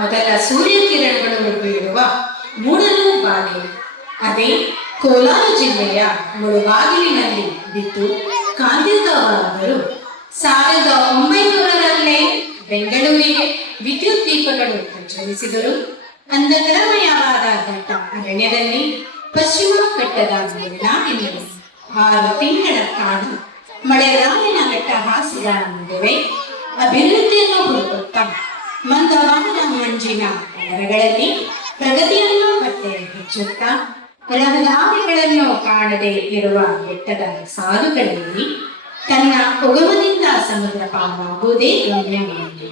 ಮೊದಲ ಸೂರ್ಯಕಿರಣಗಳು ಬೀಳುವ ಮೂಡಲು ಬಾಗಿಲು. ಅದೇ ಕೋಲಾರ ಜಿಲ್ಲೆಯ ಮುಳುಬಾಗಿಲಿನಲ್ಲಿ ಬಿದ್ದು ಕಾಂತಿದವರು 1900ರಲ್ಲೇ ಬೆಂಗಳೂರಿಗೆ ವಿದ್ಯುತ್ ದೀಪಗಳು ಪ್ರಜ್ವಲಿಸಿದರು. ಅಂಧಕಾರಮಯವಾದ ದಟ್ಟ ಅರಣ್ಯದಲ್ಲಿ ಪಶ್ಚಿಮ ಘಟ್ಟದ ಮಲೆನಾಡಿನಲ್ಲಿ 6 ತಿಂಗಳ ಕಾಡು ಮಳೆರಾಯನ ಅಟ್ಟಹಾಸದ ನಡುವೆ ಅಭಿವೃದ್ಧಿಯನ್ನು ಹುಡುಕುತ್ತಾ ಮಂದವಾದ ಮಂಜಿನ ನಗರಗಳಲ್ಲಿ ಪ್ರಗತಿಯನ್ನು ಪತ್ತೆ ಹಚ್ಚುತ್ತಾ ರಹದಾರಿಗಳನ್ನು ಕಾಣದೇ ಇರುವ ಬೆಟ್ಟದ ಸಾಲುಗಳಲ್ಲಿ ತನ್ನ ಉಗಮದಿಂದ ಸಮುದ್ರ ಪಾಲಾಗುವುದೇ ಗಮ್ಯವಾಗಿದೆ.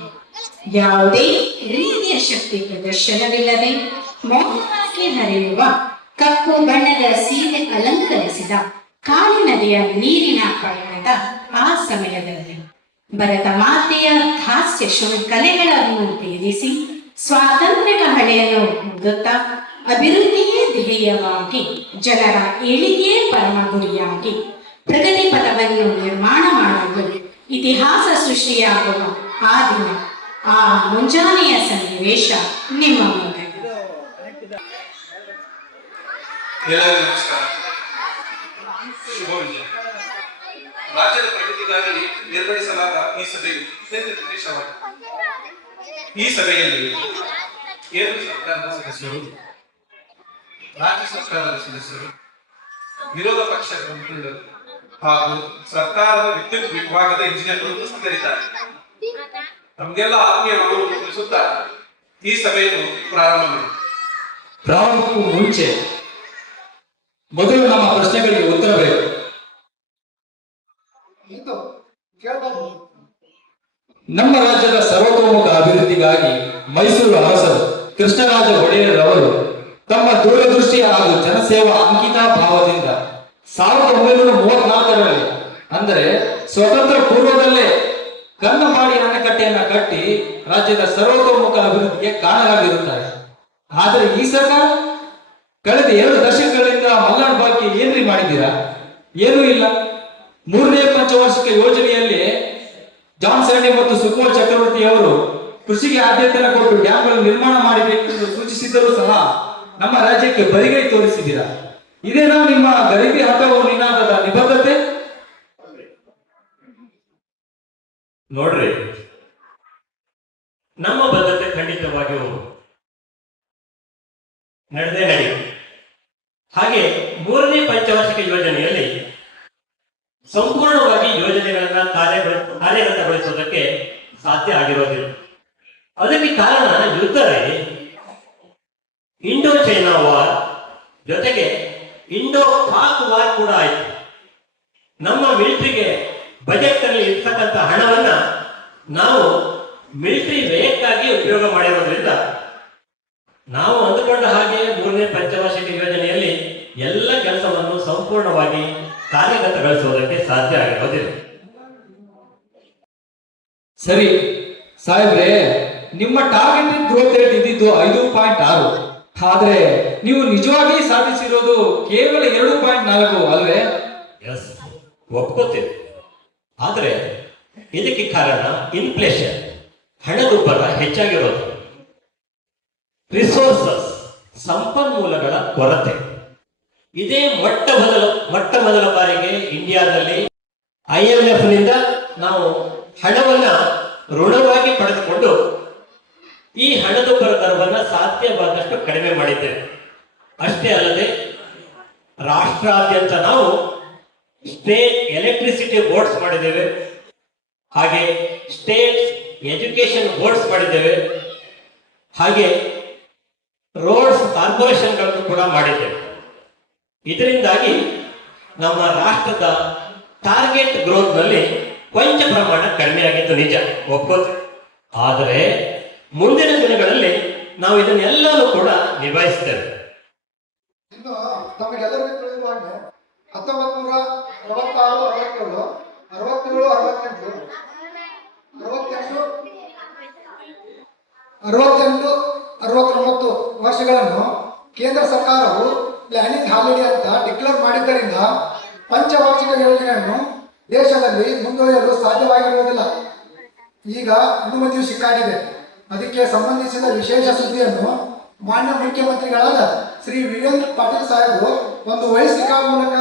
ಯಾವುದೇ ರೀತಿಯ ಶಕ್ತಿ ಪ್ರದರ್ಶನವಿಲ್ಲದೆ ಮೌನವಾಗಿ ಹರಿಯುವ ಕಪ್ಪು ಬಣ್ಣದ ಸೀರೆ ಅಲಂಕರಿಸಿದ ಕಾಳಿ ನದಿಯ ನೀರಿನ ಪಯಣದ ಆ ಸಮಯದಲ್ಲಿ ಭರತ ಮಾತೆಯ ಹಾಸ್ಯ ಕಲೆಗಳನ್ನು ಭೇದಿಸಿ ಸ್ವಾತಂತ್ರ್ಯದ ಹಳೆಯನ್ನು ಹೊಂದುತ್ತಾ ಅಭಿವೃದ್ಧಿಯೇ ಧ್ಯೇಯವಾಗಿ ಜನರ ಏಳಿಗೆಯೇ ಪರಮ ಗುರಿಯಾಗಿ ಪ್ರಗತಿ ಪಥವನ್ನು ನಿರ್ಮಾಣ ಮಾಡಲು ಇತಿಹಾಸ ಸೃಷ್ಟಿಯಾಗುವ ಆ ದಿನ, ಆ ಮುಂಜಾನೆಯ ಸನ್ನಿವೇಶ ನಿಮ್ಮ ಮುಂದೆ. ರಾಜ್ಯದ ಪ್ರಗತಿಗಾಗಿ ನಿರ್ವಹಿಸಲಾದ ಈ ಸಭೆಯು ಈ ಸಭೆಯಲ್ಲಿ ಕೇಂದ್ರ ಸರ್ಕಾರದ ಸದಸ್ಯರು, ರಾಜ್ಯ ಸರ್ಕಾರದ ಸದಸ್ಯರು, ವಿರೋಧ ಪಕ್ಷದ ಮುಖಂಡರು ಹಾಗೂ ಸರ್ಕಾರದ ವಿದ್ಯುತ್ ವಿಭಾಗದ ಇಂಜಿನಿಯರ್ಗಳು ಉಪಸ್ಥಿತರಿದ್ದಾರೆ. ನಮಗೆಲ್ಲ ಆತ್ಮೀಯಗಳು ತಿಳಿಸುತ್ತಾ ಈ ಸಭೆಯನ್ನು ಪ್ರಾರಂಭಕ್ಕೂ ಮುಂಚೆ ಮೊದಲು ನಮ್ಮ ಪ್ರಶ್ನೆಗಳಿಗೆ ಉತ್ತರ ಬೇಕು. ನಮ್ಮ ರಾಜ್ಯದ ಸರ್ವತೋಮುಖ ಅಭಿವೃದ್ಧಿಗಾಗಿ ಮೈಸೂರು ಅರಸರು ಕೃಷ್ಣರಾಜ ಒಡೆಯರವರು ತಮ್ಮ ದೂರದೃಷ್ಟಿ ಹಾಗೂ ಜನಸೇವಾ ಅಂಕಿತ ಭಾವದಿಂದ 1934ರಲ್ಲಿ ಅಂದರೆ ಸ್ವತಂತ್ರ ಪೂರ್ವದಲ್ಲೇ ಕನ್ನಂಬಾಡಿ ಅಣೆಕಟ್ಟೆಯನ್ನ ಕಟ್ಟಿ ರಾಜ್ಯದ ಸರ್ವತೋಮುಖ ಅಭಿವೃದ್ಧಿಗೆ ಕಾರಣರಾಗಿರುತ್ತಾರೆ. ಆದರೆ ಈ ಸರ್ಕಾರ ಕಳೆದ 2 ದಶಕಗಳಿಂದ ಮಲ್ನಾಡ್ ಬಾಕಿ ಏನ್ರಿ ಮಾಡಿದ್ದೀರಾ? ಏನೂ ಇಲ್ಲ. 3ನೇ ಪಂಚವಾರ್ಷಿಕ ಯೋಜನೆಯಲ್ಲಿ ಜಾನ್ ಸರಣಿ ಮತ್ತು ಸುಕುಮಾರ್ ಚಕ್ರವರ್ತಿ ಅವರು ಕೃಷಿಗೆ ಆದ್ಯತೆಯನ್ನು ಕೊಟ್ಟು ಡ್ಯಾಂಗಳನ್ನು ನಿರ್ಮಾಣ ಮಾಡಬೇಕೆಂದು ಸೂಚಿಸಿದ್ದರೂ ಸಹ ನಮ್ಮ ರಾಜ್ಯಕ್ಕೆ ಬರಿಗೈ ತೋರಿಸಿದ್ದೀರಾ. ಇದೇನಾ ನಿಮ್ಮ ಗರಿಬಿ ಹಠವು ನಿನಾದದ ನಿಬದ್ಧತೆ? ನೋಡ್ರಿ, ನಮ್ಮ ಬದ್ಧತೆ ಖಂಡಿತವಾಗಿಯೂ ನಡೆದೇ ನಡೆಯುತ್ತೆ. ಹಾಗೆ 3ನೇ ಪಂಚವಾರ್ಷಿಕ ಯೋಜನೆಯಲ್ಲಿ ಸಂಪೂರ್ಣವಾಗಿ ಯೋಜನೆಗಳನ್ನ ಕಾರ್ಯಗತಗೊಳಿಸುವುದಕ್ಕೆ ಸಾಧ್ಯ ಆಗಿರೋದಿಲ್ಲ. ಅದಕ್ಕೆ ಕಾರಣ ಯುದ್ಧವೇ. ಇಂಡೋ ಚೈನಾ ವಾರ್ ಜೊತೆಗೆ ಇಂಡೋ ಪಾಕ್ ವಾರ್ ಕೂಡ ಆಯಿತು. ನಮ್ಮ ಮಿಲಿಟರಿಗೆ ಬಜೆಟ್ ನಲ್ಲಿ ಇರ್ತಕ್ಕಂಥ ಹಣವನ್ನ ನಾವು ಮಿಲಿಟರಿ ವ್ಯಯಕ್ಕಾಗಿ ಉಪಯೋಗ ಮಾಡಿರೋದ್ರಿಂದ ನಾವು ಅಂದುಕೊಂಡ ಹಾಗೆ 3ನೇ ಪಂಚವಾರ್ಷಿಕ ಯೋಜನೆಯಲ್ಲಿ ಎಲ್ಲ ಕೆಲಸವನ್ನು ಸಂಪೂರ್ಣವಾಗಿ ಕಾರ್ಯಗತಗೊಳಿಸುವುದಕ್ಕೆ ಸಾಧ್ಯ ಆಗಿರೋದಿಲ್ಲ. ಸರಿ ಸಾಹೇಬ್ರೆ, ನಿಮ್ಮ ಟಾರ್ಗೆಟ್ ಗ್ರೋತ್ ರೇಟ್ ಇದ್ದಿದ್ದು 5.6, ಆದ್ರೆ ನೀವು ನಿಜವಾಗಿ ಸಾಧಿಸಿರೋದು ಕೇವಲ 2.4 ಅಲ್ವೇ? ಎಸ್, ಒಪ್ಕೋತೇವೆ. ಆದರೆ ಇದಕ್ಕೆ ಕಾರಣ ಇನ್ಫ್ಲೇಷನ್, ಹಣದುಬ್ಬರ ಹೆಚ್ಚಾಗಿರೋದು, ರಿಸೋರ್ಸಸ್ ಸಂಪನ್ಮೂಲಗಳ ಕೊರತೆ. ಇದೇ ಮೊಟ್ಟ ಮೊದಲ ಬಾರಿಗೆ ಇಂಡಿಯಾದಲ್ಲಿ IMF ನಿಂದ ನಾವು ಹಣವನ್ನ ಋಣವಾಗಿ ಪಡೆದುಕೊಂಡು ಈ ಹಣದುಬ್ಬರ ದರವನ್ನು ಸಾಧ್ಯವಾದಷ್ಟು ಕಡಿಮೆ ಮಾಡಿದ್ದೇವೆ. ಅಷ್ಟೇ ಅಲ್ಲದೆ ರಾಷ್ಟ್ರಾದ್ಯಂತ ನಾವು ಸ್ಟೇಟ್ ಎಲೆಕ್ಟ್ರಿಸಿಟಿ ಬೋರ್ಡ್ಸ್ ಮಾಡಿದ್ದೇವೆ, ಹಾಗೆ ಸ್ಟೇಟ್ ಎಜುಕೇಶನ್ ಬೋರ್ಡ್ಸ್ ಮಾಡಿದ್ದೇವೆ, ಹಾಗೆ ರೋಡ್ಸ್ ಕಾರ್ಪೊರೇಷನ್ಗಳನ್ನು ಕೂಡ ಮಾಡಿದ್ದೇವೆ. ಇದರಿಂದಾಗಿ ನಮ್ಮ ರಾಷ್ಟ್ರದ ಟಾರ್ಗೆಟ್ ಗ್ರೋತ್ ನಲ್ಲಿ ಕೊಂಚ ಪ್ರಮಾಣ ಕಡಿಮೆ ಆಗಿದ್ದು ನಿಜ, ಒಪ್ಪೋದು. ಆದರೆ ಮುಂದಿನ ದಿನಗಳಲ್ಲಿ ನಾವು ಇದನ್ನೆಲ್ಲವೂ ಕೂಡ ನಿಭಾಯಿಸ್ತೇವೆ. ಇನ್ನು ತಮಗೆಲ್ಲರಿಗೂ ತಿಳಿಯುವ ಹಾಗೆ 1966, 69 ವರ್ಷಗಳನ್ನು ಕೇಂದ್ರ ಸರ್ಕಾರವು ಪ್ಲಾನಿಂಗ್ ಹಾಲಿಡೇ ಅಂತ ಡಿಕ್ಲೇರ್ ಮಾಡಿದ್ದರಿಂದ ಪಂಚವಾರ್ಷಿಕ ಯೋಜನೆಯನ್ನು ದೇಶದಲ್ಲಿ ಮುಂದುವರಿಯಲು ಸಾಧ್ಯವಾಗಿರುವುದಿಲ್ಲ. ಈಗ ಅನುಮತಿಯು ಸಿಕ್ಕಾಗಿದೆ. ಅದಕ್ಕೆ ಸಂಬಂಧಿಸಿದ ವಿಶೇಷ ಸುದ್ದಿಯನ್ನು ಮಾನ್ಯ ಮುಖ್ಯಮಂತ್ರಿಗಳಾದ ಶ್ರೀ ವೀರೇಂದ್ರ ಪಾಟೀಲ್ ಸಾಹೇಬರು ಒಂದು ವಾಯ್ಸ್ ರೆಕಾರ್ಡ್ ಮೂಲಕ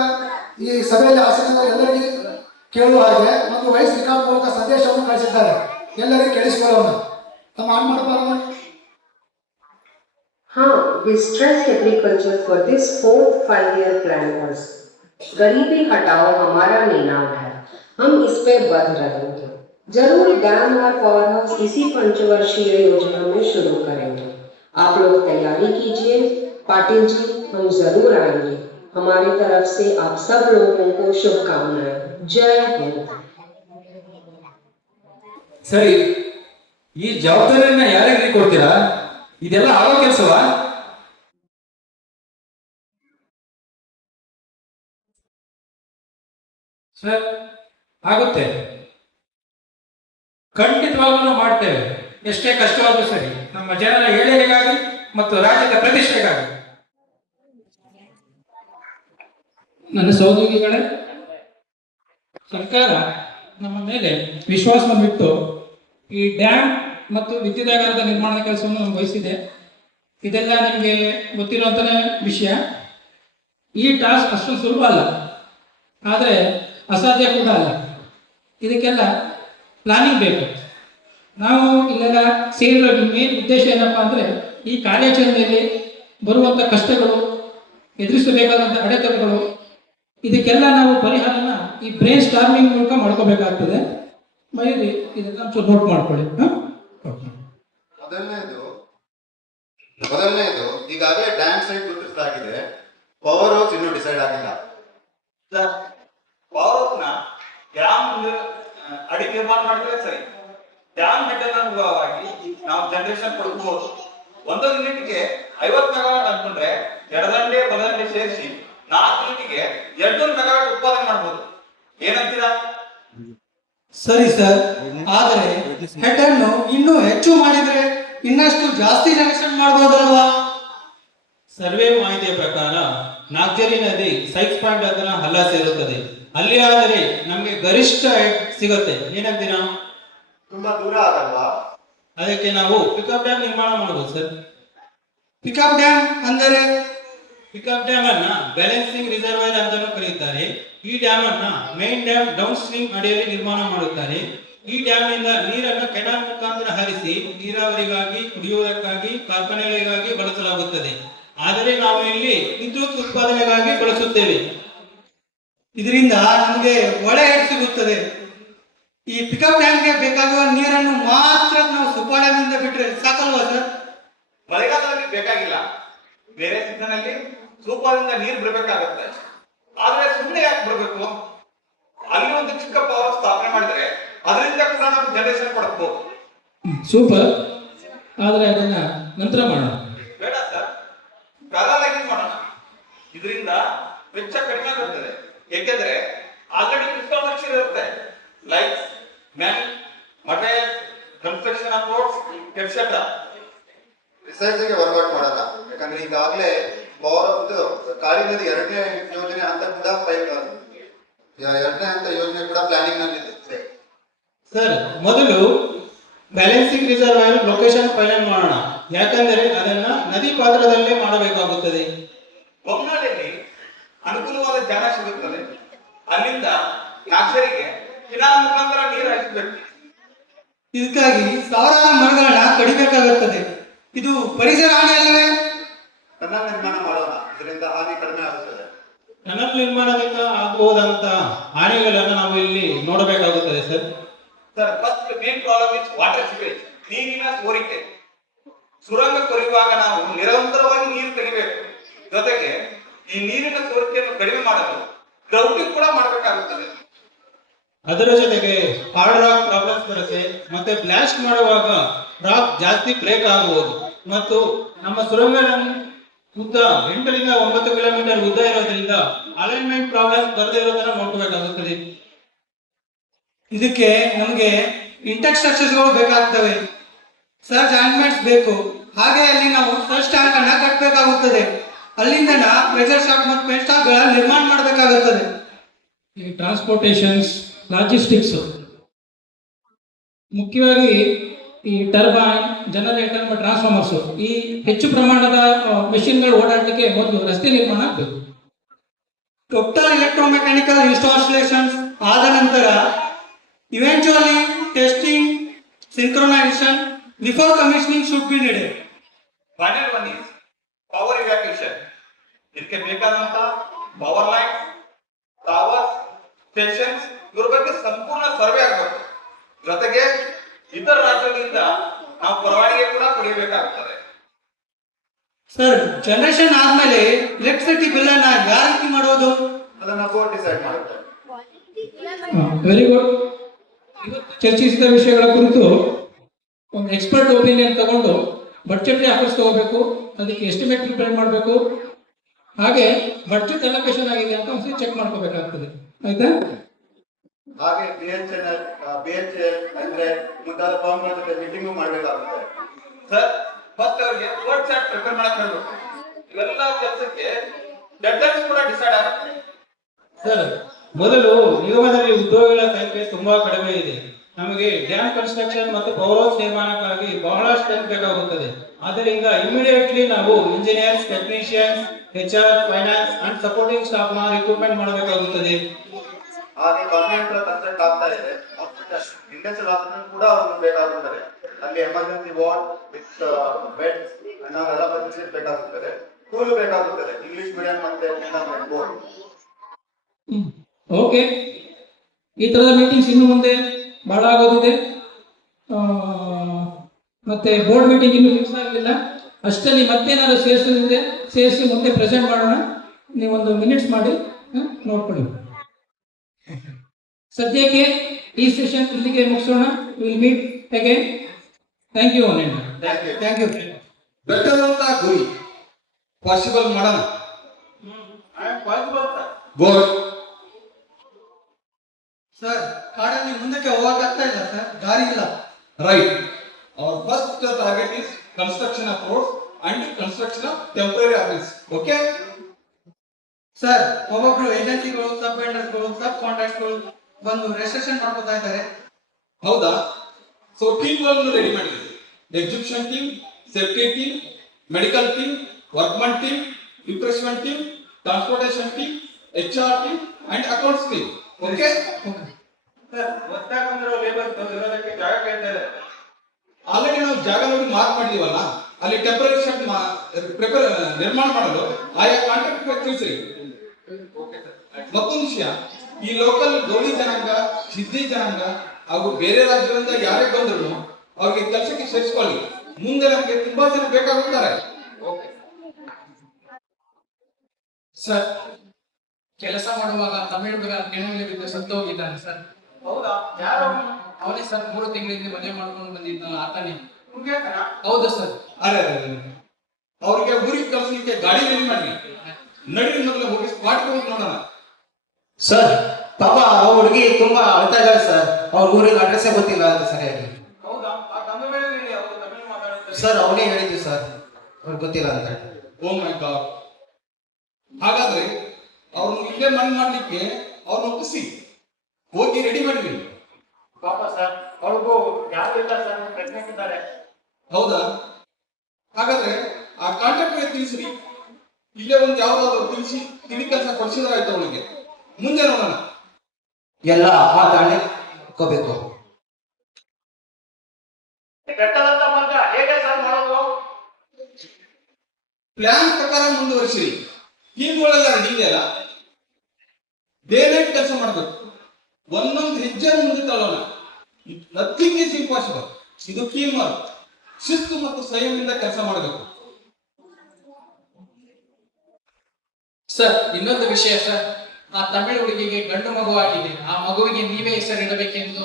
ಈ ಸಭೆಯಲ್ಲಿ ಆಸನದ ಎಲ್ಲರಿಗೂ ಕೇಳುವ ಹಾಗೆ ಒಂದು ವಾಯ್ಸ್ ರೆಕಾರ್ಡ್ ಮೂಲಕ ಸಂದೇಶವನ್ನು ಕಳಿಸಿದ್ದಾರೆ. ಎಲ್ಲರಿಗೂ ಕೇಳಿಸಿಕೊಳ್ಳೋಣ. ತಮ್ಮ ಆನ್ ಮಾಡಬಾರದು. हाँ, we stressed agriculture for this 4th 5-year plan was गरीबी हटाओ हमारा निनाद है, हम इस पे बढ़ रहे हैं. जरूर डैम और पावर हाउस इसी पंचवर्षीय योजना में शुरू करेंगे. आप लोग तैयारी कीजिए. पाटिल जी, हम जरूर आएंगे. हमारी तरफ से आप सब लोगों को शुभकामनाएं. जय हिंद. ಸರಿ, ಈ ಜವಾಬ್ದಾರಿಯನ್ನ ಯಾರಿಗೆ ಕೊಡ್ತೀರಾ? ಇದೆಲ್ಲ ಆಗೋ ಕೆಲಸವಾ? ಸರ್, ಆಗುತ್ತೆ, ಖಂಡಿತವಾಗ್ಲೂ ನಾವು ಮಾಡ್ತೇವೆ. ಎಷ್ಟೇ ಕಷ್ಟವಾದ್ರೂ ಸರಿ, ನಮ್ಮ ಜನರ ಏಳಿಗೆಗಾಗಿ ಮತ್ತು ರಾಜ್ಯದ ಪ್ರತಿಷ್ಠೆಗಾಗಿ. ನನ್ನ ಸಹೋದ್ಯೋಗಿಗಳೇ, ಸರ್ಕಾರ ನಮ್ಮ ಮೇಲೆ ವಿಶ್ವಾಸವನ್ನಿಟ್ಟು ಈ ಡ್ಯಾಮ್ ಮತ್ತು ವಿದ್ಯುದಾಗಾರದ ನಿರ್ಮಾಣದ ಕೆಲಸವನ್ನು ನಮ್ಗೆ ವಹಿಸಿದೆ. ಇದೆಲ್ಲ ನಿಮಗೆ ಗೊತ್ತಿರುವಂತನೇ ವಿಷಯ. ಈ ಟಾಸ್ಕ್ ಅಷ್ಟೊಂದು ಸುಲಭ ಅಲ್ಲ, ಆದರೆ ಅಸಾಧ್ಯ ಕೂಡ ಅಲ್ಲ. ಇದಕ್ಕೆಲ್ಲ ಪ್ಲಾನಿಂಗ್ ಬೇಕು. ನಾವು ಇಲ್ಲೆಲ್ಲ ಸೇರಿರೋ ಮೇನ್ ಉದ್ದೇಶ ಏನಪ್ಪ ಅಂದರೆ, ಈ ಕಾರ್ಯಾಚರಣೆಯಲ್ಲಿ ಬರುವಂಥ ಕಷ್ಟಗಳು, ಎದುರಿಸಬೇಕಾದಂಥ ಅಡೆತಡೆಗಳು, ಇದಕ್ಕೆಲ್ಲ ನಾವು ಪರಿಹಾರನ ಈ ಬ್ರೈನ್ ಸ್ಟಾರ್ಮಿಂಗ್ ಮೂಲಕ ಮಾಡ್ಕೋಬೇಕಾಗ್ತದೆ. ಮೈಲಿ ಇದನ್ನ ಸ್ವಲ್ಪ ನೋಟ್ ಮಾಡ್ಕೊಳ್ಳಿ. ಮೊದಲನೇದು ಈಗಾಗಲೇ ಡ್ಯಾಮ್ ಸೈಟ್ ಗುರುತಿಸಲಾಗಿದೆ. ಪವರ್ ಹೌಸ್ ಇನ್ನೂ ಡಿಸೈಡ್ ಆಗಿಲ್ಲ. ಪವರ್ ಹೌಸ್ ನ ಡ್ಯಾಮ್ ಅಡಿ ನಿರ್ಮಾಣ ಮಾಡಿದ್ರೆ ಸರಿ. ಡ್ಯಾಮ್ ಹೆಡ್ ಅನುಗುಣವಾಗಿ ನಾವು ಜನರೇಷನ್ ಕೊಡ್ಬೋದು. ಒಂದೊಂದು ಯೂನಿಟ್ಗೆ 50 ಮೆಗಾವಾಟ್ ಅನ್ಕೊಂಡ್ರೆ ಎಡದಂಡೆ ಬಲದಂಡೆ ಸೇರಿಸಿ 4 ಯೂನಿಟ್ಗೆ 200 ಮೆಗಾವಾಟ್ ಉತ್ಪಾದನೆ ಮಾಡ್ಬೋದು. ಏನಂತೀರಾ? ಸರಿ ಸರ್, ಆದರೆ ಹೆಡ್ ಅನ್ನು ಇನ್ನೂ ಹೆಚ್ಚು ಮಾಡಿದ್ರೆ ಇನ್ನಷ್ಟು ಜಾಸ್ತಿ ಜನರೇಷನ್ ಮಾಡಬಹುದಲ್ವಾ? ಸರ್ವೆ ಮಾಹಿತಿಯ ಪ್ರಕಾರ ನಾಗ್ಜರಿ ನದಿ ಸೈಕ್ಸ್ ಪಾಯಿಂಟ್ ಹತ್ರ ಹಲ್ಲ ಸೇರುತ್ತದೆ. ಅಲ್ಲಿ ಆದರೆ ನಮಗೆ ಗರಿಷ್ಠ ಹೆಡ್ ಸಿಗುತ್ತೆ. ಏನಂತೀರಾ? ತುಂಬಾ ದೂರ ಆಗಲ್ವಾ? ಅದಕ್ಕೆ ನಾವು ಪಿಕಪ್ ಡ್ಯಾಮ್ ನಿರ್ಮಾಣ ಮಾಡಬಹುದು ಸರ್. ಪಿಕಪ್ ಡ್ಯಾಮ್ ಅಂದರೆ? ಪಿಕಪ್ ಡ್ಯಾಮ್ ಅನ್ನ ಬ್ಯಾಲೆನ್ಸಿಂಗ್ ರಿಸರ್ವೈರ್ ಅಂತಾನೂ ಕರೆಯುತ್ತಾರೆ. ಈ ಡ್ಯಾಮ್ ಅನ್ನ ಮೇನ್ ಡ್ಯಾಮ್ ಡೌನ್ ಸ್ಟ್ರೀಮ್ ಅಡಿಯಲ್ಲಿ ನಿರ್ಮಾಣ ಮಾಡುತ್ತಾರೆ. ಈ ಡ್ಯಾಮ್ ನಿಂದ ನೀರನ್ನು ಕೆನಾಲ್ ಮುಖಾಂತರ ಹರಿಸಿ ನೀರಾವರಿಗಾಗಿ, ಕುಡಿಯುವುದಕ್ಕಾಗಿ, ಕಾರ್ಖಾನೆಗಳಿಗಾಗಿ ಬಳಸಲಾಗುತ್ತದೆ. ಆದರೆ ನಾವು ಇಲ್ಲಿ ವಿದ್ಯುತ್ ಉತ್ಪಾದನೆಗಾಗಿ ಬಳಸುತ್ತೇವೆ. ಇದರಿಂದ ನಮಗೆ ಒಳ್ಳೆ ಹೆಡ್ ಸಿಗುತ್ತದೆ. ಈ ಪಿಕಪ್ ಡ್ಯಾಮ್ಗೆ ಬೇಕಾಗುವ ನೀರನ್ನು ಮಾತ್ರ ನಾವು ಸೂಪರ್ ಡ್ಯಾಮ್ ಇಂದ ಬಿಟ್ರೆ ಸಾಕಲ್ವಾ ಸರ್? ಮಳೆಗಾಲದಲ್ಲಿ ಬೇಕಾಗಿಲ್ಲ, ಬೇರೆ ಸೀಸನ್ ಅಲ್ಲಿ ಸೂಪರ್ನಿಂದ ನೀರು ಬಿಡಬೇಕಾಗುತ್ತೆ. ಆದ್ರೆ ಸುಮ್ಮನೆ ಯಾಕೆ ಬಿಡಬೇಕು? ಅಲ್ಲಿ ಒಂದು ಚಿಕ್ಕ ಪವರ್ ಸ್ಥಾಪನೆ ಮಾಡಿದ್ರೆ ಅದರಿಂದ ಕೂಡ ನಾವು ಜನರೇಷನ್ ಕೊಡಬಹುದು. ಸೂಪರ್, ಆದರೆ ಅದನ್ನ ನಂತರ ಮಾಡೋಣ. ಬೇಡ ಸರ್, ಪ್ಯಾರಲೈಸ್ ಮಾಡೋಣ. ಇದರಿಂದ ವೆಚ್ಚ ಕಡಿಮೆ ಆಗುತ್ತದೆ. ಏಕೆಂದ್ರೆ ಆಲ್ರೆಡಿ ಇನ್ಫ್ರಾಸ್ಟ್ರಕ್ಚರ್ ಇರುತ್ತೆ, like man, material, construction of roads etcetera. ರಿಸರ್ಚ್ಗೆ ವರ್ಕೌಟ್ ಮಾಡಲ್ಲ. ಯಾಕಂದ್ರೆ ಈಗಾಗಲೇ ಪವರ್ ಕಾಳಿ ನದಿ 2ನೇ ಯೋಜನೆ ಹಂತ ಕೂಡ 2ನೇ ಹಂತ ಯೋಜನೆ ಕೂಡ ಪ್ಲಾನಿಂಗ್ ನಲ್ಲಿ ಇದೆ. ಸರ್, ಮೊದಲು ಬ್ಯಾಲೆನ್ಸಿಂಗ್ ರಿಸರ್ವೈರ್ ಲೊಕೇಶನ್ ಫೈನಲ್ ಮಾಡೋಣ. ಯಾಕಂದರೆ ಅದನ್ನ ನದಿ ಪಾತ್ರದಲ್ಲೇ ಮಾಡಬೇಕಾಗುತ್ತದೆ. ಬೊಮ್ಮನಹಳ್ಳಿಯಲ್ಲಿ ಅನುಕೂಲವಾದ ಜಾಗ ಸಿಗುತ್ತದೆ. ಅಲ್ಲಿಂದ ನಾಗ್ಸರಿಗೆ ಕೆನಾಲ್ ಮುಖಾಂತರ ನೀರು ಹರಿಸಬೇಕು. ಇದಕ್ಕಾಗಿ ಸಾವಿರಾರು ಮರಗಳನ್ನ ಕಡಿಬೇಕಾಗುತ್ತದೆ. ಇದು ಪರಿಸರ ಹಾನಿ ಅಲ್ಲವೇ? ಟನಲ್ ನಿರ್ಮಾಣ ಮಾಡೋಣ, ಇದರಿಂದ ಹಾನಿ ಕಡಿಮೆ ಆಗುತ್ತದೆ. ಟನಲ್ ನಿರ್ಮಾಣದಿಂದ ಆಗಬಹುದಂತ ಹಾನಿಗಳನ್ನು ನಾವು ಇಲ್ಲಿ ನೋಡಬೇಕಾಗುತ್ತದೆ sir. Sir, first main problem is water sewage, ನೀರಿನ ಸೋರಿಕೆ. ಸುರಂಗ ಕೊರೆಯುವಾಗ ನಾವು ನಿರಂತರವಾಗಿ ನೀರು ತೆಗಿಬೇಕು. ಜೊತೆಗೆ ಈ ನೀರಿನ ಸೋರಿಕೆಯನ್ನು ಕಡಿಮೆ ಮಾಡಲು ಗ್ರೌಂಡಿಂಗ್ ಕೂಡ ಮಾಡಬೇಕಾಗುತ್ತದೆ. ಅದರ ಜೊತೆಗೆ ಹಾರ್ಡ್ ರಾಕ್ ಪ್ರಾಬ್ಲಮ್ಸ್ ಬರುತ್ತೆ. ಮತ್ತೆ ಬ್ಲಾಸ್ಟ್ ಮಾಡುವಾಗ ರಾಕ್ ಜಾಸ್ತಿ ಬ್ರೇಕ್ ಆಗಬಹುದು. ಮತ್ತು ನಮ್ಮ ಸುರಂಗ ಉದ್ದ 8 ರಿಂದ 9 ಕಿಲೋಮೀಟರ್ ಉದ್ದ ಇರೋದ್ರಿಂದ ಅಲೈನ್ಮೆಂಟ್ ಪ್ರಾಬ್ಲಮ್ ಬರದೇ ಇರೋದನ್ನ ನೋಡ್ಕೋಬೇಕಾಗುತ್ತದೆ. ಇದಕ್ಕೆ ನಮಗೆ ಇಂಟರ್ಸ್ಟ್ರಕ್ಚರ್ಸ್ಗಳು ಬೇಕಾಗ್ತವೆ, ಸರ್ಜ್ ಜಾಯಿಂಟ್ಮೆಂಟ್ಸ್ ಬೇಕು. ಹಾಗೆ ಅಲ್ಲಿ ನಾವು ಸರ್ಜ್ ಟ್ಯಾಂಕ್ ಅನ್ನ ಕಟ್ಟಬೇಕಾಗುತ್ತದೆ. ಅಲ್ಲಿಂದ ಪ್ರೆಷರ್ ಶಾಫ್ಟ್ ಮತ್ತು ಪೆನ್ ಸ್ಟಾಪ್ಗಳ ನಿರ್ಮಾಣ ಮಾಡಬೇಕಾಗುತ್ತದೆ. ಈ ಟ್ರಾನ್ಸ್ಪೋರ್ಟೇಷನ್ಸ್, ಲಾಜಿಸ್ಟಿಕ್ಸ್, ಮುಖ್ಯವಾಗಿ ಈ ಟರ್ಬೈನ್, ಜನರೇಟರ್ ಮತ್ತು ಟ್ರಾನ್ಸ್ಫಾರ್ಮರ್ಸು ಈ ಹೆಚ್ಚು ಪ್ರಮಾಣದ ಮೆಷಿನ್ಗಳು ಓಡಾಡಲಿಕ್ಕೆ ಮೊದಲು ರಸ್ತೆ ನಿರ್ಮಾಣ ಆಗಬೇಕು. ಟೋಟಲ್ ಎಲೆಕ್ಟ್ರೋಮೆಕ್ಯಾನಿಕಲ್ ಇನ್ಸ್ಟಾಲೇಷನ್ಸ್ ಆದ ನಂತರ eventually testing synchronisation before commissioning should be needed. Final one is power evacuation. ಇದಕ್ಕೆ ಬೇಕಾದಂತ ಪವರ್ ಲೈನ್, ಟವರ್, ಸ್ಟೇಷನ್ಸ್ ಇವ್ರ ಬಗ್ಗೆ ಸಂಪೂರ್ಣ ಸರ್ವೆ ಆಗಬೇಕು. ಜೊತೆಗೆ ಇತರ ರಾಜ್ಯಗಳಿಂದ ನಾವು ಪರವಾನಗಿ ಕೂಡ ಪಡೆಯಬೇಕಾಗುತ್ತದೆ. ಸರ್, ಜನರೇಷನ್ ಆದ್ಮೇಲೆ ಎಲೆಕ್ಟ್ರಿಸಿಟಿ ಬಿಲ್ ಅನ್ನ ಯಾವ ರೀತಿ ಮಾಡೋದು? ಅದನ್ನ ಬೋರ್ಡ್ ಡಿಸೈಡ್ ಮಾಡುತ್ತೆ. Very good. ಇವತ್ತು ಚರ್ಚಿಸಿದ ವಿಷಯಗಳ ಕುರಿತು ಒಂದು ಎಕ್ಸ್ಪರ್ಟ್ ಒಪಿನಿಯನ್ ತಗೊಂಡು ಬಡ್ಜೆಟ್ ಆಫೀಸ್ ತಗೋಬೇಕು, ಅದಕ್ಕೆ ಎಸ್ಟಿಮೇಟ್ ಪ್ರಿಪೇರ್ ಮಾಡಬೇಕು, ಹಾಗೆ ಬಡ್ಜೆಟ್ ಅಲೋಕೇಶನ್ ಆಗಿದೆ ಅಂತ ಒಂದ್ಸರಿ ಚೆಕ್ ಮಾಡ್ಕೋಬೇಕಾಗ್ತದೆ. ಆಯ್ತಾ? ಹಾಗೆ BHL ಅಂದ್ರೆ ಮುಂತಾದ ಫಾರ್ಮ್ ಜೊತೆ ಮೀಟಿಂಗ್ ಮಾಡಬೇಕಾಗುತ್ತೆ. ಸರ್, ಮತ್ತೆ ಅವರಿಗೆ ವರ್ಕ್ ಚಾರ್ಟ್ ಪ್ರಿಪೇರ್ ಮಾಡಕ್ ಹೇಳ್ಬೇಕು. ಇವೆಲ್ಲ ಕೆಲಸಕ್ಕೆ ಡೆಡ್ಲೈನ್ಸ್ ಕೂಡ ಡಿಸೈಡ್ ಆಗುತ್ತೆ. ಸರ್, ಮೊದಲು ನಿಗಮದಲ್ಲಿ ಉದ್ಯೋಗಿಗಳ ಸಂಖ್ಯೆ ತುಂಬಾ ಕಡಿಮೆ ಇದೆ. ನಮಗೆ ಡ್ಯಾಮ್ ಕನ್ಸ್ಟ್ರಕ್ಷನ್ ಮತ್ತು ಪವರ್ ಹೌಸ್ ನಿರ್ಮಾಣಕ್ಕಾಗಿ ಬಹಳ ಸ್ಟ್ರೆಂತ್ ಬೇಕಾಗುತ್ತದೆ. ಆದ್ದರಿಂದ ಇಮಿಡಿಯೇಟ್ಲಿ ನಾವು engineers, technicians, HR, finance and supporting staff ನ ರಿಕ್ರೂಟ್ಮೆಂಟ್ ಮಾಡಬೇಕಾಗುತ್ತದೆ. ಹಾಗೆ ಕಾಂಟ್ರಾಕ್ಟರ್ ಕನ್ಸಲ್ಟ್ ಆಗ್ತಾ ಇದೆ. ಇಂಡಸ್ಟ್ರಿಯಲ್ ಆಫೀಸರ್ ಕೂಡ ಒಂದು ಬೇಕಾಗುತ್ತದೆ. ಅಲ್ಲಿ ಎಮರ್ಜೆನ್ಸಿ ವಾರ್ಡ್ ವಿತ್ ಬೆಡ್ಸ್ ಎಲ್ಲ ಫೆಸಿಲಿಟೀಸ್ ಬೇಕಾಗುತ್ತದೆ. ಸ್ಕೂಲ್ ಬೇಕಾಗುತ್ತದೆ, ಇಂಗ್ಲಿಷ್ ಮೀಡಿಯಂ ಮತ್ತೆ ಎಂಡೋಮೆಂಟ್ ಬೋರ್ಡ್. ಓಕೆ, ಈ ಥರದ ಮೀಟಿಂಗ್ಸ್ ಇನ್ನು ಮುಂದೆ ಭಾಳ ಆಗೋದಿದೆ. ಮತ್ತೆ ಬೋರ್ಡ್ ಮೀಟಿಂಗ್ ಇನ್ನೂ ಫಿಕ್ಸ್ ಆಗಲಿಲ್ಲ. ಅಷ್ಟರಲ್ಲಿ ಮತ್ತೇನಾದ್ರು ಸೇರಿಸೋದಿದೆ ಸೇರಿಸಿ ಮುಂದೆ ಪ್ರೆಸೆಂಟ್ ಮಾಡೋಣ. ನೀವೊಂದು ಮಿನಿಟ್ಸ್ ಮಾಡಿ ನೋಡ್ಕೊಳ್ಳಿ. ಸದ್ಯಕ್ಕೆ ಈ ಸೆಷನ್ ಇಲ್ಲಿಗೆ ಮುಗಿಸೋಣ. Will meet again. Thank you. Thank you. ಬೆಟ್ಟದಂತ ಗುರಿ ಪಾಸಿಬಲ್ ಮಾಡೋಣ. ಬೋರ್ಡ್ ಸರ್, ಕಾಡಲ್ಲಿ ಮುಂದಕ್ಕೆ ಹೋಗಕ್ಕಾಗ್ತಾ ಇಲ್ಲ ಸರ್, ದಾರಿ ಇಲ್ಲ. Right. Our first target is construction of roads and construction of temporary office. Okay sir, ಒಬ್ಬೊಬ್ರು ಏಜೆನ್ಸಿಗಳು, ಸಬ್ ವೆಂಡರ್ಸ್ಗಳು, ಸಬ್ ಕಾಂಟ್ರಾಕ್ಟ್ಗಳು ಬಂದು ರಿಜಿಸ್ಟ್ರೇಷನ್ ಮಾಡ್ಕೊತಾ ಇದ್ದಾರೆ. ಹೌದಾ? ಸೊ ಟೀಮ್ ಗಳನ್ನು ರೆಡಿ ಮಾಡಿದ್ದೀವಿ. Execution team, safety team, medical team, workman team, refreshment team, transportation team, HR team and accounts team. Okay. Sir, ಹೊಸದಾಗಿ ಬಂದಿರೋ ಲೇಬರ್ ಇರೋದಕ್ಕೆ ಜಾಗ ಕೇಳ್ತಾ ಇದ್ದಾರೆ. ಆಲ್ರೆಡಿ ನಾವು ಜಾಗ ನೋಡಿ ಮಾರ್ಕ್ ಮಾಡಿದೀವಲ್ಲ, ಅಲ್ಲಿ ಟೆಂಪರರಿ ಶೆಡ್ ನಿರ್ಮಾಣ ಮಾಡಲು ಆಯಾ ಕಾಂಟ್ರಾಕ್ಟ್ ತಿಳಿಸ್ರಿ. ಮತ್ತೊಂದು ವಿಷಯ, ಈ ಲೋಕಲ್ ಗೌಳಿ ಜನಾಂಗ, ಸಿದ್ಧಿ ಜನಾಂಗ ಹಾಗೂ ಬೇರೆ ರಾಜ್ಯಗಳಿಂದ ಯಾರೇ ಬಂದ್ರು ಅವ್ರಿಗೆ ಕೆಲಸಕ್ಕೆ ಸೇರಿಸಿಕೊಳ್ಳಿ. ಮುಂದೆ ನಮಗೆ ತುಂಬಾ ಜನ ಬೇಕಾಗುತ್ತಾರೆ. ಸರ್, ಕೆಲಸ ಮಾಡುವಾಗ ತಮಿಳು ಹುಡುಗ ಕೆಣವಿಗೆ ಬಿದ್ದು ಸತ್ತು ಹೋಗಿದ್ದಾನೆ ಸರ್. ಹೌದಾ? ಯಾರು? ಅವನೇ ಸರ್, 3 ತಿಂಗಳಿಂದ ಮದುವೆ ಮಾಡ್ಕೊಂಡು ಬಂದಿದ್ದ ಆತನೇ. ಹೌದು ಸರ್. ಅರೆ ಅವ್ರಿಗೆ ಊರಿಗೆ ಕಳಿಸ್ಲಿಕ್ಕೆ ಗಾಡಿ ರೆಡಿ ಮಾಡಿ. ನಡಿ ಮೊದಲು ಹೋಗಿ ಸ್ಪಾಟ್ ಹೋಗಿ ನೋಡೋಣ. ಸರ್, ಪಾಪ ಆ ಹುಡುಗಿ ತುಂಬಾ ಅಳ್ತಾ ಇದ್ದಾರೆ ಸರ್. ಅವ್ರ ಊರಿಗೆ ಅಡ್ರೆಸ್ಸೇ ಗೊತ್ತಿಲ್ಲ ಅಂತ ಸರಿಯಾಗಿ. ಹೌದಾ? ಆ ತಮಿಳು ಹೇಳಿ, ಅವರು ತಮಿಳು ಮಾತಾಡ್ತಾರೆ. ಸರ್, ಅವನೇ ಹೇಳಿದ್ದು ಸರ್, ಅವ್ರಿಗೆ ಗೊತ್ತಿಲ್ಲ ಅಂತ. ಓ ಮೈ ಗಾಡ್. ಹಾಗಾದ್ರೆ ಅವ್ರನ್ನ ಇಲ್ಲೇ ಮಣ್ಣು ಮಾಡ್ಲಿಕ್ಕೆ ಅವ್ರನ್ನ ಒಪ್ಪಿಸಿ ಹೋಗಿ ರೆಡಿ ಮಾಡಿದ್ವಿ. ಪಾಪ ಸರ್, ಅವ್ರಿಗೂ ಯಾರು ಇಲ್ಲ ಸರ್, ಪ್ರೆಗ್ನೆಂಟ್ ಇದ್ದಾರೆ. ಹೌದಾ? ಹಾಗಾದ್ರೆ ಆ ಕಾಂಟ್ರಾಕ್ಟರ್ ತಿಳಿಸ್ರಿ. ಇಲ್ಲೇ ಒಂದು ಯಾವ್ದಾದ್ರು ತಿಳಿಸಿ ತಿಳಿ ಕೆಲಸ ಕೊಡಿಸಿದ್ರಾಯ್ತು ಅವಳಿಗೆ. ಮುಂದೆ ನೋಡೋಣ. ಎಲ್ಲ ಆ ತಾಳೆ ಹಾಕೋಬೇಕು. ಬೆಟ್ಟದಂತ ಮಾರ್ಗ ಹೇಗೆ ಸರ್ ಮಾಡೋದು? ಪ್ಲಾನ್ ಪ್ರಕಾರ ಮುಂದುವರಿಸಿರಿ. ಟೀಮ್ಗಳೆಲ್ಲ ರೆಡಿ ಇದೆಯಲ್ಲ, ಡೇ ನೈಟ್ ಕೆಲಸ ಮಾಡಬೇಕು. ಒಂದೊಂದು ಹೆಜ್ಜೆ ಮುಂದೆ ತಳ್ಳೋಣ. Nothing is impossible. ಇದು ಟೀಮ್ ವರ್ಕ್. ಶಿಸ್ತು ಮತ್ತು ಸಂಯಮದಿಂದ ಕೆಲಸ ಮಾಡಬೇಕು. ಸರ್, ಇನ್ನೊಂದು ವಿಷಯ ಸರ್, ಆ ತಮಿಳು ಹುಡುಗಿಗೆ ಗಂಡು ಮಗು ಆಗಿದೆ. ಆ ಮಗುವಿಗೆ ನೀವೇ ಹೆಸರು ಇಡಬೇಕೆಂದು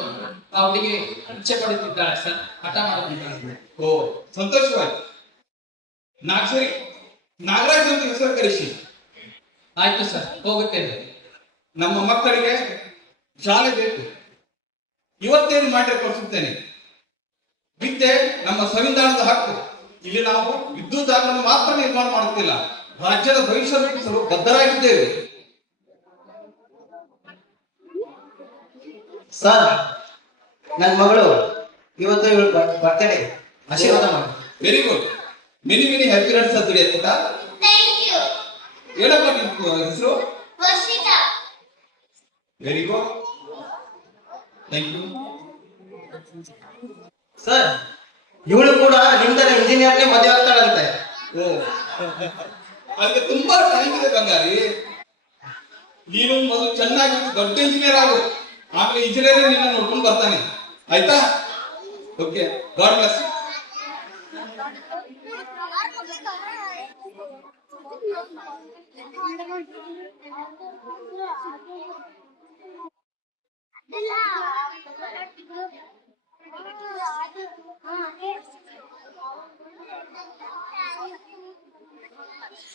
ಆ ಹುಡುಗಿ ಇಚ್ಛೆ ಪಡುತ್ತಿದ್ದಾಳೆ ಸರ್, ಹಠ ಮಾಡುತ್ತಿದ್ದಾಳೆ. ಓ, ಸಂತೋಷವಾಯ್ತು. ಸರಿ, ನಾಗರಾಜ್ ಅಂತ ಹೆಸರು ಕರೆಸಿ. ಆಯ್ತು ಸರ್, ಹೋಗುತ್ತೇನೆ. ನಮ್ಮ ಮಕ್ಕಳಿಗೆ ಶಾಲೆ ಬೇಕು. ಇವತ್ತೇನು ಮಾಡಿ ತೋರಿಸುತ್ತೇನೆ. ವಿದ್ಯೆ ನಮ್ಮ ಸಂವಿಧಾನದ ಹಕ್ಕು. ಇಲ್ಲಿ ನಾವು ವಿದ್ಯುತ್ ಜಾಗವನ್ನು ಮಾತ್ರ ನಿರ್ಮಾಣ ಮಾಡುತ್ತಿಲ್ಲ, ರಾಜ್ಯದ ಭವಿಷ್ಯ ರೂಪಿಸಲು ಬದ್ಧರಾಗಿದ್ದೇವೆ. ಸರ್, ನನ್ನ ಮಗಳು ಇವತ್ತು ಇವಳು ಬರ್ತಡೇ, ಆಶೀರ್ವಾದ ಮಾಡಿ. Very good. Many many happy returns of the day ಅಂತ ಹೇಳಪ್ಪ ನಿಮ್ಮ ಹೆಸರು. Very good, thank you. Sir, ಇವಳು ಕೂಡ ನಿಮ್ ತರ ಇಂಜಿನಿಯರ್ನೇ ಮದುವೆ ಆಗ್ತಾಳಂತೆ. ಓ, ಅದಕ್ಕೆ ತುಂಬಾ ಟೈಮ್ ಇದೆ ಬಂಗಾರಿ. ನೀನು ಮೊದಲು ಚೆನ್ನಾಗಿ ದೊಡ್ಡ ಇಂಜಿನಿಯರ್ ಆಗು, ಆಮೇಲೆ ಇಂಜಿನಿಯರ್ ನಿನ್ನ ನೋಡ್ಕೊಂಡು ಬರ್ತಾನೆ, ಆಯ್ತಾ? Okay, god bless.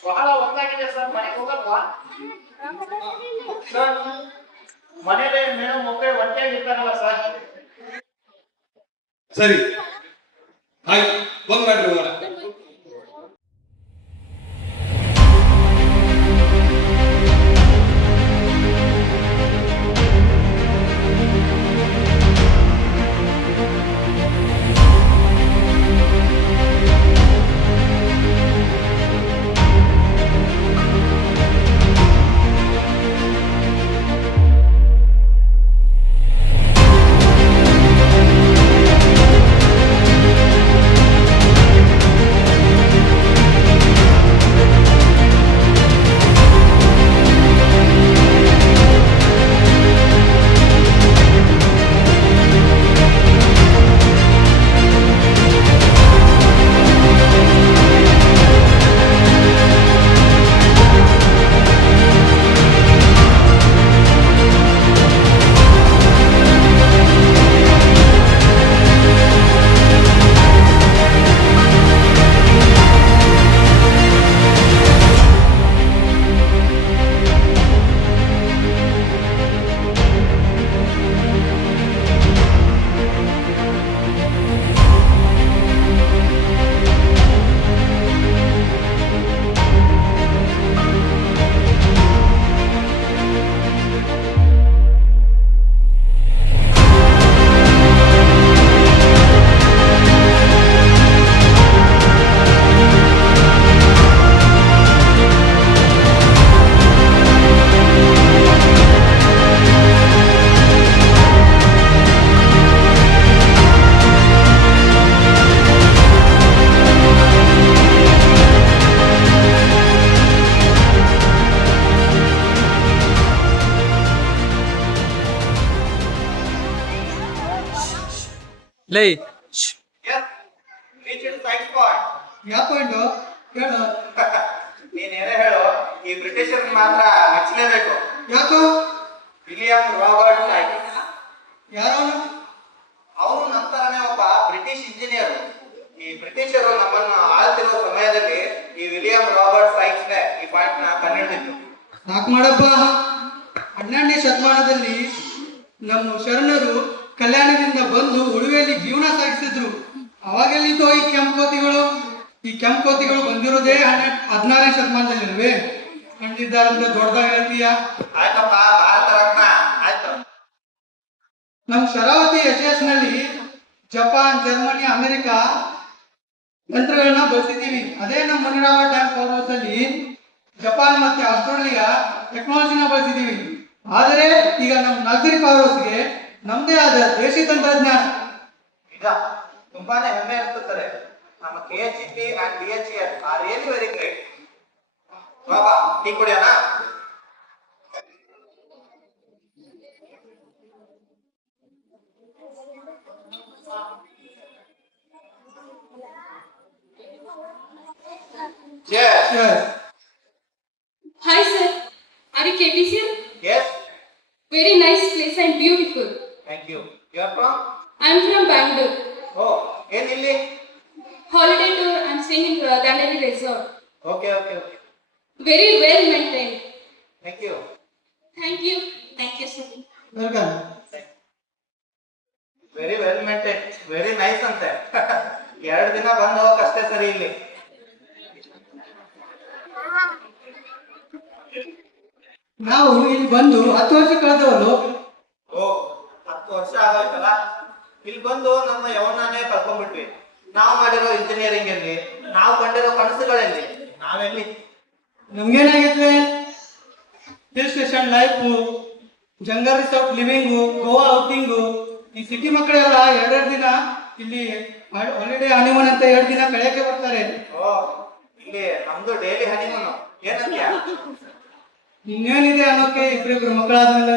ಬಹಳ ಹೊತ್ತಾಗಿದೆ ಸರ್, ಮನೆಗೆ ಹೋಗಲ್ವಾ? ಸರ್, ಮನೇಲಿ ಮೇಡಮ್ ಮಕ್ಕಳು ಒಂಟಿಯಾಗಿರ್ತಾರಲ್ಲ ಸರ್. ಸರಿ, ಆಯ್ತು, ಬಂದ್ ಮಾಡ್ರಿ ಹೋಗೋಣ. ಲೈ ಯಾವ ಪಾಯಿಂಟು ಹೇಳು. ನೀನೇನೇ ಹೇಳು, ಈ ಬ್ರಿಟಿಷರ್ ಮಾತ್ರ ಮೆಚ್ಚಲೇಬೇಕು. ಯಾಕೋ? William Robert Sykes. ಯಾರವನು? ಅವನು ನಂತರನೇ ಒಬ್ಬ ಬ್ರಿಟಿಷ್ ಇಂಜಿನಿಯರ್. ಈ ಬ್ರಿಟಿಷರು ನಮ್ಮನ್ನು ಆಳ್ತಿರೋ ಸಮಯದಲ್ಲಿ ಈ ವಿಲಿಯಂ ರಾಬರ್ಟ್ ಸೈಕ್ಸ್ನೇ ಈ ಪಾಯಿಂಟ್ ನ ಕಂಡುಹಿಡಿದಿತ್ತು. ಸಾಕು ಮಾಡಪ್ಪ. 12ನೇ ಶತಮಾನದಲ್ಲಿ ನಮ್ಮ ಶರಣರು ಕಲ್ಯಾಣದಿಂದ ಬಂದು ಉಳುವೆಯಲ್ಲಿ ಜೀವನ ಸಾಗಿಸಿದ್ರು. ಅವಾಗೆಲ್ಲಿದ್ದೋ ಈ ಕೆಂಪೋತಿಗಳು? ಈ ಕೆಂಪೋತಿಗಳು ಬಂದಿರೋದೇ 16ನೇ ಶತಮಾನದಲ್ಲಿರುವೆ. ಕಂಡಿದ್ದಾರಂತ ದೊಡ್ಡದಾಗ ಹೇಳ್ತೀಯ? ಆಯ್ತಪ್ಪ, ಭಾರತ ರತ್ನ ಆಯ್ತು. ನಮ್ಮ ಶರಾವತಿ HS ನಲ್ಲಿ ಜಪಾನ್, ಜರ್ಮನಿ, ಅಮೆರಿಕ ಯಂತ್ರಗಳನ್ನ ಬಳಸಿದೀವಿ. ಅದೇ ನಮ್ಮ ಮುನಿರಾಮ ಡ್ಯಾಮ್ ಪರ್ವತದಲ್ಲಿ ಜಪಾನ್ ಮತ್ತೆ ಆಸ್ಟ್ರೇಲಿಯಾ ಟೆಕ್ನಾಲಜಿನ ಬಳಸಿದೀವಿ. ಆದರೆ ಈಗ ನಮ್ಮ ನಾಗರಿಕ ಪರ್ವತಕ್ಕೆ ನಮ್ದೇ ಆದ ದೇಶಿ ತಂತ್ರಜ್ಞಾನ. ಈಗ ತುಂಬಾನೇ ಹೆಮ್ಮೆ ಅನಿಸುತ್ತದೆ. ನಮ್ಮ KHEP and DHEL are really very great. ಬಾಬಾ, ಟೀ ಕುಡಿಯೋಣ? Yes. Hi sir, are you KPCM? Yes, Very nice place and beautiful. thank you. You are from? I am from Bangalore. Oh, ಏನಿಲ್ಲಿ? Holiday tour, I am staying in Dandeli Resort. Okay, okay, okay. Very well maintained. Thank you. Thank you. Thank you sir. Welcome. Very well maintain, very nice ಅಂತೆ. 2 ದಿನ ಬಂದು ಹೋಗಕ್ಕಷ್ಟೇ ಸರಿ ಇಲ್ಲಿ. ನಾವು ಇಲ್ಲಿ ಬಂದು 10 ವರ್ಷ ಕಳೆದವರು. ಓ, 10 ವರ್ಷ ಆಗೋಯ್ತಲ್ಲ. ಇಲ್ಲಿ ಬಂದು ನಮ್ಮ ಯವನಾನೇ ಕಳ್ಕೊಂಡ್ಬಿಟ್ವಿ. ನಾವು ಮಾಡಿರೋ ಇಂಜಿನಿಯರಿಂಗ್ ಅಲ್ಲಿ, ನಾವು ಕಂಡಿರೋ ಕನಸುಗಳಲ್ಲಿ ನಾವೆಲ್ಲಿ? ನಮ್ಗೇನಾಗೈತೆ, hill station life, jungle resort living, Goa outing. ಈ ಸಿಟಿ ಮಕ್ಕಳೆಲ್ಲ 2 ದಿನ ಇಲ್ಲಿ ಹಾಲಿಡೇ ಹನಿಮೂನ್ ಅಂತ 2 ದಿನ ಕಳೆಯಕ್ಕೆ ಬರ್ತಾರೆ. ಓ, ಇಲ್ಲಿ ನಮ್ದು ಡೈಲಿ ಹನಿಮೂನು ಏನಂತ್ಯ? ಇನ್ನೇನಿದೆ ಅನ್ನೋಕೆ ಇಬ್ರಿಬ್ರು ಮಕ್ಕಳಾದ್ಮೇಲೆ.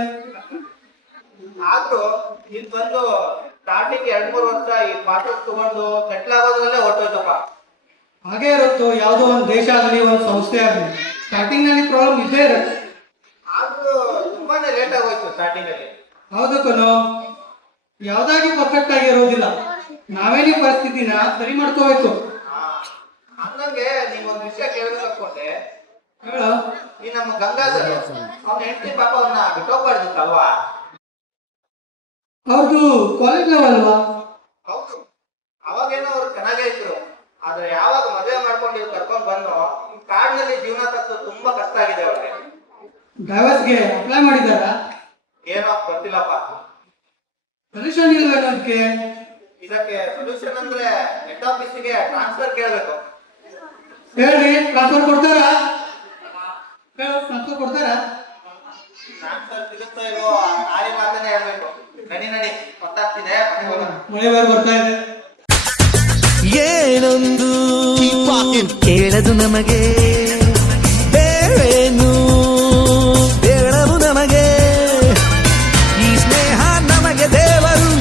ಆದ್ರೂ ಇಲ್ಲಿ ಬಂದು ಸ್ಟಾರ್ಟಿಂಗ್ 2-3 ವರ್ಷ ಈ ಪಾಠ ತಗೊಂಡು ಸೆಟ್ಲ್ ಆಗೋದ್ರಲ್ಲೇ ಹೊರಟೋಯ್ತಪ್ಪ. ಹಾಗೆ ಇರುತ್ತೋ, ಯಾವುದೋ ಒಂದು ದೇಶ ಆಗಲಿ, ಒಂದು ಸಂಸ್ಥೆ ಆಗಲಿ, ಸ್ಟಾರ್ಟಿಂಗ್ ನಲ್ಲಿ ಪ್ರಾಬ್ಲಮ್ ಇದ್ದೇ ಇರುತ್ತೆ. ಆದ್ರೂ ತುಂಬಾನೇ ಲೇಟ್ ಆಗೋಯ್ತು ಸ್ಟಾರ್ಟಿಂಗ್ ಅಲ್ಲಿ. ಹೌದಕ್ಕೂ ಯಾವ್ದಾಗಿ ಪರ್ಫೆಕ್ಟ್ ಆಗಿ ಇರೋದಿಲ್ಲ. ನಾವೇನೇ ಪರಿಸ್ಥಿತಿನ ಸರಿ ಮಾಡ್ಕೋಬೇಕು. ಹಂಗಂಗೆ ನೀವೊಂದು ವಿಷಯ ಕೇಳಬೇಕು ಅನ್ಕೊಂಡೆ. ಹೇಳು. ಈ ನಮ್ಮ ಗಂಗಾಧರ್ ಅವ್ನ ಹೆಂಡತಿ ಪಾಪ ಅವನ್ನ ಬಿಟ್ಟೋಗ್ಬಾರ್ದಿತ್ತಲ್ವಾ? ಅವ್ರದ್ದು ಕಾಲೇಜ್ ಲೆವೆಲ್ ಅಲ್ವಾ? ಹೌದು, ಅವಾಗೇನೋ ಅವ್ರು ಚೆನ್ನಾಗೇ ಇದ್ರು. ಆದ್ರೆ ಯಾವಾಗ ಮದುವೆ ಮಾಡ್ಕೊಂಡು ಕರ್ಕೊಂಡ್ ಬಂದು ಕಾಡಿನಲ್ಲಿ ಜೀವನ ತಪ್ಪು ತುಂಬಾ ಕಷ್ಟ ಆಗಿದೆ ಅವ್ರಿಗೆ. ಡೈವರ್ಸ್ಗೆ ಅಪ್ಲೈ ಮಾಡಿದಾರ? ಏನೋ ಗೊತ್ತಿಲ್ಲಪ್ಪ. ಸೊಲ್ಯೂಷನ್ ಇಲ್ವೇನೋ ಅದಕ್ಕೆ? ಇದಕ್ಕೆ ಸೊಲ್ಯೂಷನ್ ಅಂದ್ರೆ ಹೆಡ್ ಆಫೀಸಿಗೆ ಟ್ರಾನ್ಸ್ಫರ್ ಕೇಳಬೇಕು. ಹೇಳಿ, ಟ್ರಾನ್ಸ್ಫರ್ ಕೊಡ್ತಾರಾ? ಟ್ರಾನ್ಸ್ಫರ್ ಕೊಡ್ತಾರಾ? ಟ್ರಾನ್ಸ್ಫರ್ ಸಿಗುತ್ತಾ ಇಲ್ವೋ ಆರಿ ಮಾತನ್ನೇ ಹೇಳ್ಬೇಕು. ನಡಿ ಗೊತ್ತಾಗ್ತಿದೆ, ಮಳೆ ಬರ್ತಾ ಇದೆ. ಏನೊಂದು ಕೇಳದು ನಮಗೆ ಬೇರೇನು ಬೇಡದು ನಮಗೆ. ಈ ಸ್ನೇಹ ನಮಗೆ ದೇವರು,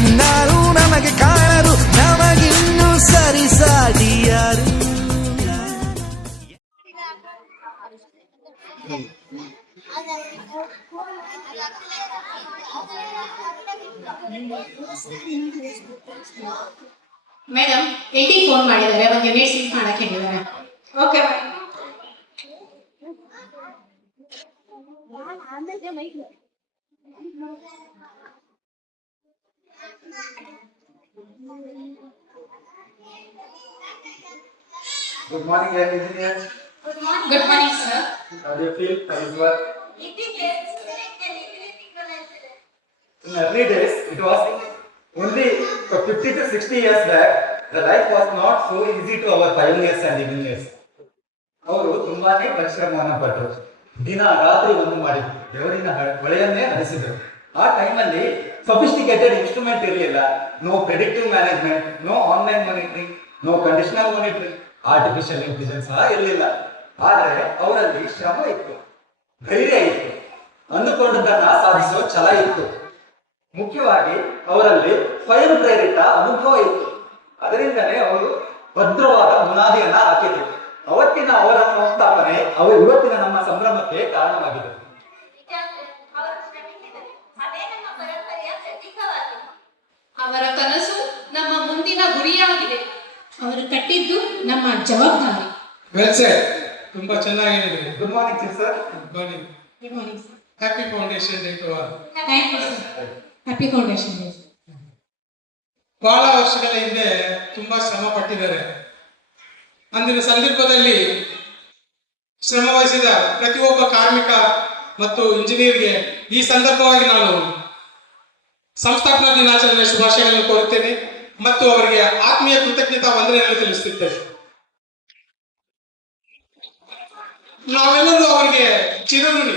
ಇನ್ನಾರು ನಮಗೆ ಕಾಣರು, ನಮಗಿನ್ನು ಸರಿಸಾಟಿ ಯಾರು. ಮೇಡಮ್, AD ಫೋನ್ ಮಾಡಿದ್ದಾರೆ, ಒಂದು ಯೂನಿಟ್ ಸೀಟ್ ಮಾಡಕ್ಕೆ ಹೇಳಿದ್ದಾರೆ. Okay bye. Good morning, engineer. Good morning sir. How do you feel? How is work? In early days, it was only 50 to 60 years back, the life was not so easy to our pioneers and engineers. ಅವರು ತುಂಬಾನೇ ಪರಿಶ್ರಮವನ್ನು ಪಟ್ಟರು, ದಿನ ರಾತ್ರಿ ಒಂದು ಮಾಡಿ ಬೆವರಿನ ಹೊಳೆಯನ್ನೇ ಹರಿಸಿದರು. ಆ ಟೈಮಲ್ಲಿ ಸೊಫಿಸ್ಟಿಕೇಟೆಡ್ ಇನ್ಸ್ಟ್ರೂಮೆಂಟ್ ಇರಲಿಲ್ಲ. No predictive management, no online monitoring, no conditional monitoring, artificial intelligence ಸಹ ಇರಲಿಲ್ಲ. ಆದರೆ ಅವರಲ್ಲಿ ಶ್ರಮ ಇತ್ತು, ಧೈರ್ಯ ಇತ್ತು, ಅಂದುಕೊಂಡದನ್ನ ಸಾಧಿಸುವ ಛಲ ಇತ್ತು. ಮುಖ್ಯವಾಗಿ ಅವರಲ್ಲಿ ಸ್ವಯಂ ಪ್ರೇರಿತ ಅನುಭವ ಇತ್ತು. ಅದರಿಂದಲೇ ಅವರು ಭದ್ರವಾದ ಬುನಾದಿಯನ್ನ ಹಾಕಿದರು. ಅವತ್ತಿನ ಅವರ ಸಂಸ್ಥಾಪನೆ ಇವತ್ತಿನ ನಮ್ಮ ಸಂಭ್ರಮಕ್ಕೆ ಕಾರಣವಾಗಿದೆ. ಅವರ ಕನಸು ನಮ್ಮ ಮುಂದಿನ ಗುರಿಯಾಗಿದೆ. ಅವರು ಕಟ್ಟಿದ್ದು ನಮ್ಮ ಜವಾಬ್ದಾರಿ. Well said. ತುಂಬಾ ಚೆನ್ನಾಗಿ ಹೇಳಿದ್ರಿ. Good morning sir. Good morning. Good morning sir. Happy foundation day to all. Thank you sir. Happy foundation day. ಬಹಳ ವರ್ಷಗಳ ಹಿಂದೆ ತುಂಬಾ ಶ್ರಮ ಪಟ್ಟಿದ್ದಾರೆ. ಅಂದಿನ ಸಂದರ್ಭದಲ್ಲಿ ಶ್ರಮ ವಹಿಸಿದ ಪ್ರತಿಯೊಬ್ಬ ಕಾರ್ಮಿಕ ಮತ್ತು ಇಂಜಿನಿಯರ್ಗೆ ಈ ಸಂದರ್ಭವಾಗಿ ನಾನು ಸಂಸ್ಥಾಪನಾ ದಿನಾಚರಣೆ ಶುಭಾಶಯಗಳನ್ನು ಕೋರುತ್ತೇನೆ ಮತ್ತು ಅವರಿಗೆ ಆತ್ಮೀಯ ಕೃತಜ್ಞತಾ ವಂದನೆಯನ್ನು ತಿಳಿಸುತ್ತಿದ್ದೇನೆ. ನಾವೆಲ್ಲರೂ ಅವರಿಗೆ ಚಿರಋಣಿ.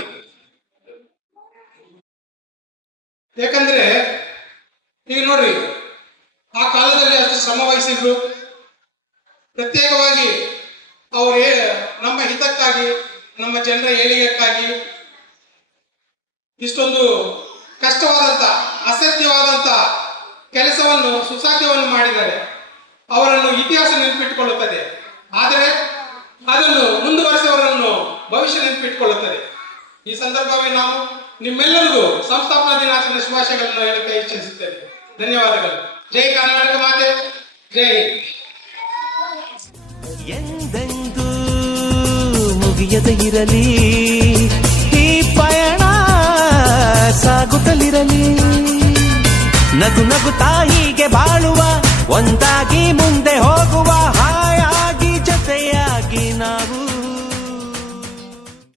ಯಾಕಂದ್ರೆ ಈಗ ನೋಡ್ರಿ, ಆ ಕಾಲದಲ್ಲಿ ಅಷ್ಟು ಶ್ರಮ ವಹಿಸಿದ್ರು. ಪ್ರತ್ಯೇಕವಾಗಿ ಅವರೇ ನಮ್ಮ ಹಿತಕ್ಕಾಗಿ, ನಮ್ಮ ಜನರ ಏಳಿಗೆಕ್ಕಾಗಿ ಇಷ್ಟೊಂದು ಕಷ್ಟವಾದಂತ, ಅಸಾಧ್ಯವಾದಂತ ಕೆಲಸವನ್ನು ಸುಸಾಧ್ಯವನ್ನು ಮಾಡಿದ್ದಾರೆ. ಅವರನ್ನು ಇತಿಹಾಸ ನೆನಪಿಟ್ಟುಕೊಳ್ಳುತ್ತದೆ, ಆದರೆ ಅದನ್ನು ಮುಂದುವರೆಸುವವರನ್ನು ಭವಿಷ್ಯ ನೆನಪಿಟ್ಟುಕೊಳ್ಳುತ್ತದೆ. ಈ ಸಂದರ್ಭವೇ ನಾವು ನಿಮ್ಮೆಲ್ಲರಿಗೂ ಸಂಸ್ಥಾಪನಾ ದಿನಾಚರಣೆ ಶುಭಾಶಯಗಳನ್ನು ಹೇಳಕ್ಕೆ ಇಚ್ಛಿಸುತ್ತೇನೆ. ಧನ್ಯವಾದಗಳು. ಜೈ ಕರ್ನಾಟಕ ಮಾತೆ, ಜೈ ಹಿಂದ್. ಎಂದೆಂದೂ ಮುಗಿಯದೆ ಇರಲಿ ಈ ಪಯಣ, ಸಾಗುತ್ತಲಿರಲಿ. ನಗು ನಗುತ್ತಾ ಹೀಗೆ ಬಾಳುವ, ಒಂದಾಗಿ ಮುಂದೆ